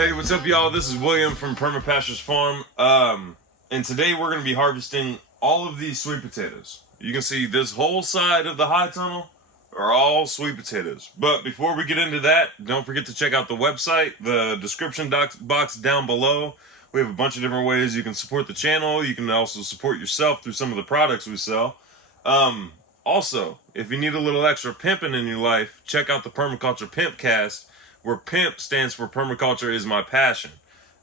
Hey, what's up, y'all? This is William from Perma Pastures Farm. And today we're going to be harvesting all of these sweet potatoes. You can see this whole side of the high tunnel are all sweet potatoes. But before we get into that, don't forget to check out the website, the description box down below. We have a bunch of different ways you can support the channel. You can also support yourself through some of the products we sell. Also, if you need a little extra pimping in your life, check out the Permaculture Pimpcast, where PIMP stands for Permaculture is My Passion.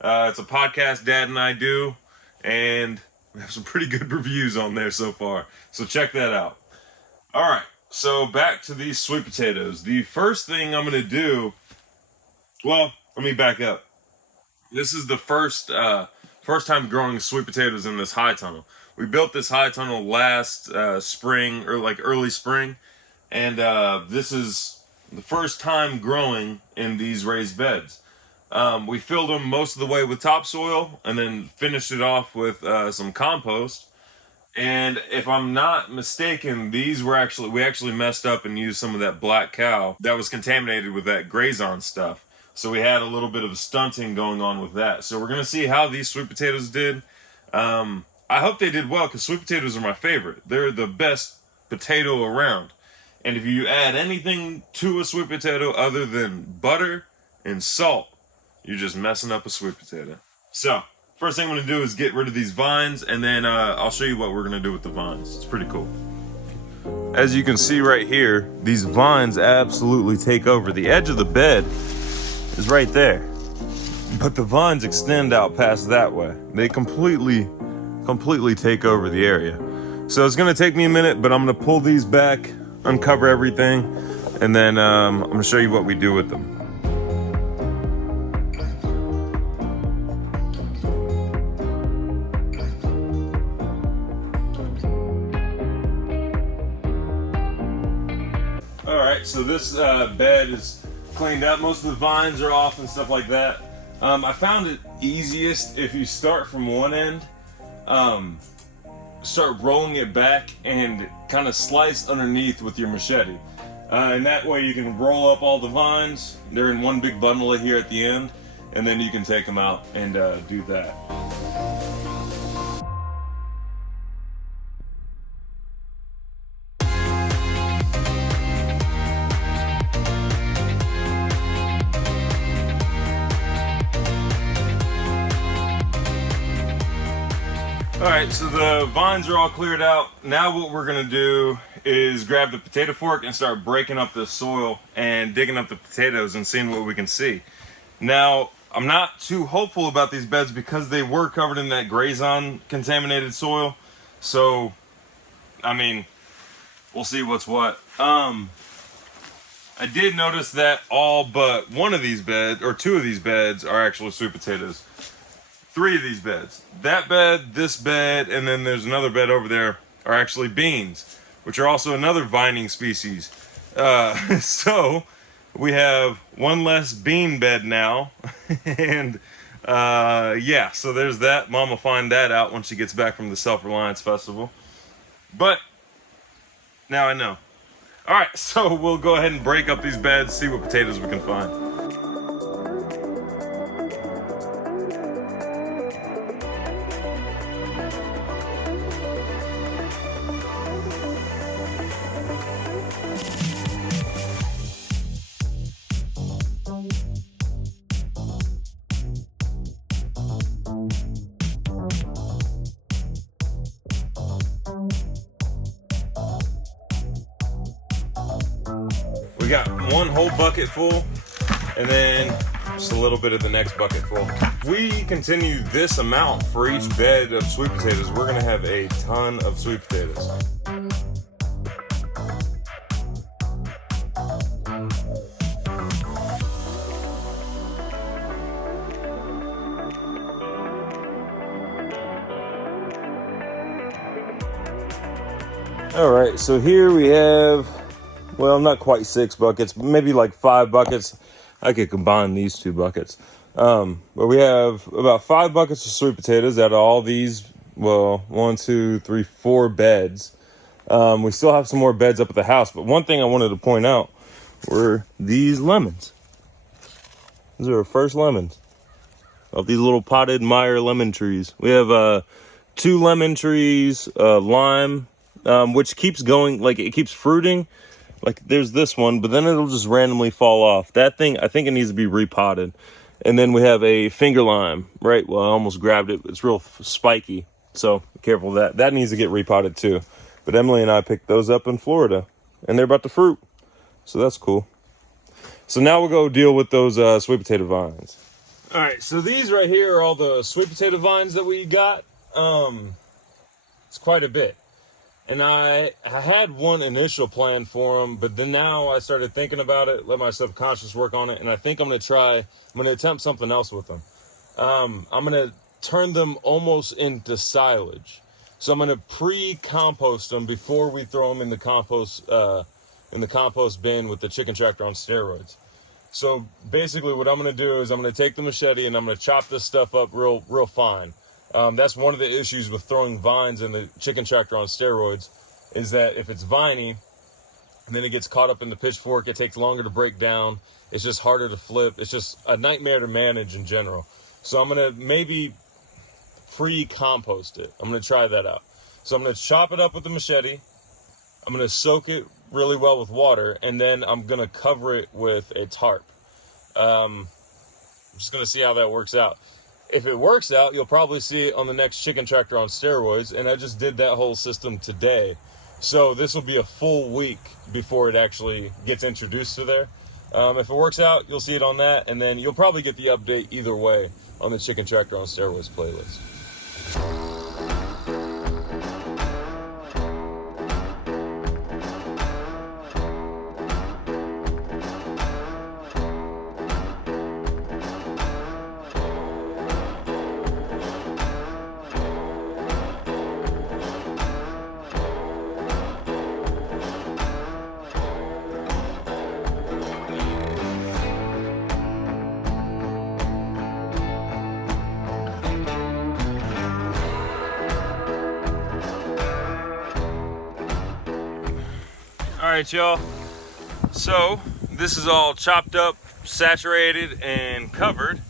It's a podcast Dad and I do, and we have some pretty good reviews on there so far. So check that out. All right, so back to these sweet potatoes. The first thing I'm going to do, well, let me back up. This is the first time growing sweet potatoes in this high tunnel. We built this high tunnel last spring, or like early spring, and this is the first time growing in these raised beds. We filled them most of the way with topsoil and then finished it off with some compost. And if I'm not mistaken, we actually messed up and used some of that black cow that was contaminated with that Grazon stuff. So we had a little bit of stunting going on with that. So we're gonna see how these sweet potatoes did. I hope they did well, because sweet potatoes are my favorite. They're the best potato around. And if you add anything to a sweet potato other than butter and salt, you're just messing up a sweet potato. So, first thing I'm going to do is get rid of these vines, and then I'll show you what we're going to do with the vines. It's pretty cool. As you can see right here, these vines absolutely take over. The edge of the bed is right there, but the vines extend out past that way. They completely take over the area. So it's going to take me a minute, but I'm going to pull these back, uncover everything, and then I'm going to show you what we do with them. Alright, so this bed is cleaned up. Most of the vines are off and stuff like that. I found it easiest if you start from one end, start rolling it back and kind of slice underneath with your machete, and that way you can roll up all the vines. They're in one big bundle here at the end, and then you can take them out and do that. Alright, so the vines are all cleared out. Now what we're going to do is grab the potato fork and start breaking up the soil and digging up the potatoes and seeing what we can see. Now, I'm not too hopeful about these beds because they were covered in that Grazon contaminated soil. So, I mean, we'll see what's what. I did notice that all but one of these beds, or two of these beds, are actually sweet potatoes. Three of these beds, that bed, this bed, and then there's another bed over there, are actually beans, which are also another vining species. So we have one less bean bed now. And yeah, so there's that. Mom will find that out when she gets back from the Self-Reliance Festival. But now I know. All right, so we'll go ahead and break up these beds, see what potatoes we can find. We got one whole bucket full, and then just a little bit of the next bucket full. If we continue this amount for each bed of sweet potatoes, we're gonna have a ton of sweet potatoes. All right, so here we have, well, not quite 6 buckets, maybe like 5 buckets. I could combine these 2 buckets. But we have about 5 buckets of sweet potatoes out of all these, well, 1, 2, 3, 4 beds. We still have some more beds up at the house, but one thing I wanted to point out were these lemons. These are our first lemons. of these little potted Meyer lemon trees. We have 2 lemon trees, lime, which keeps going, like it keeps fruiting. Like there's this one, but then it'll just randomly fall off. That thing, I think it needs to be repotted. And then we have a finger lime, right? Well, I almost grabbed it. It's real spiky, so careful of that. That needs to get repotted too. But Emily and I picked those up in Florida, and they're about to fruit, so that's cool. So now we'll go deal with those sweet potato vines. All right, so these right here are all the sweet potato vines that we got. It's quite a bit. And I had one initial plan for them, but then now I started thinking about it, let my subconscious work on it, and I think I'm going to attempt something else with them. I'm going to turn them almost into silage. So I'm going to pre-compost them before we throw them in the compost bin with the chicken tractor on steroids. So basically what I'm going to do is I'm going to take the machete and I'm going to chop this stuff up real fine. That's one of the issues with throwing vines in the chicken tractor on steroids, is that if it's viney and then it gets caught up in the pitchfork, it takes longer to break down. It's just harder to flip. It's just a nightmare to manage in general. So I'm going to maybe pre-compost it. I'm going to try that out. So I'm going to chop it up with the machete. I'm going to soak it really well with water, and then I'm going to cover it with a tarp. I'm just going to see how that works out. If it works out, you'll probably see it on the next chicken tractor on steroids, and I just did that whole system today. So this will be a full week before it actually gets introduced to there. If it works out, you'll see it on that, and then you'll probably get the update either way on the chicken tractor on steroids playlist. All right, y'all. So this is all chopped up, saturated, and covered.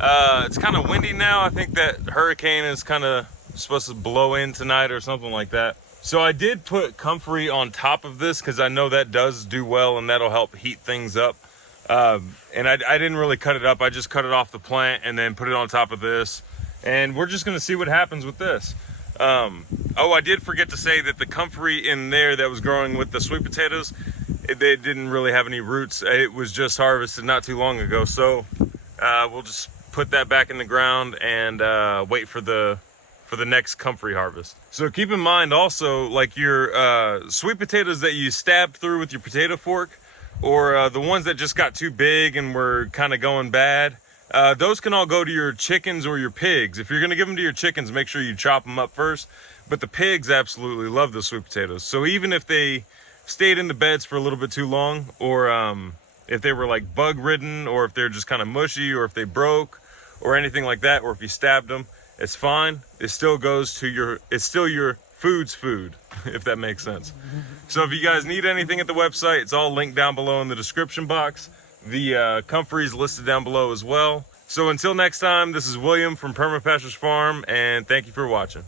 It's kind of windy now. I think that hurricane is kind of supposed to blow in tonight or something like that. So I did put comfrey on top of this because I know that does do well and that'll help heat things up. And I didn't really cut it up. I just cut it off the plant and then put it on top of this. And we're just gonna see what happens with this. Oh, I did forget to say that the comfrey in there that was growing with the sweet potatoes, they didn't really have any roots. It was just harvested not too long ago. So we'll just put that back in the ground and wait for the next comfrey harvest. So keep in mind also, like your sweet potatoes that you stabbed through with your potato fork, or the ones that just got too big and were kind of going bad, those can all go to your chickens or your pigs. If you're going to give them to your chickens, make sure you chop them up first. But the pigs absolutely love the sweet potatoes. So even if they stayed in the beds for a little bit too long, or if they were like bug ridden, or if they're just kind of mushy, or if they broke or anything like that, or if you stabbed them, it's fine. It still goes to it's still your food's food, if that makes sense. So if you guys need anything at the website, it's all linked down below in the description box. The comfrey is listed down below as well. So until next time, this is William from Perma Pastures Farm, and thank you for watching.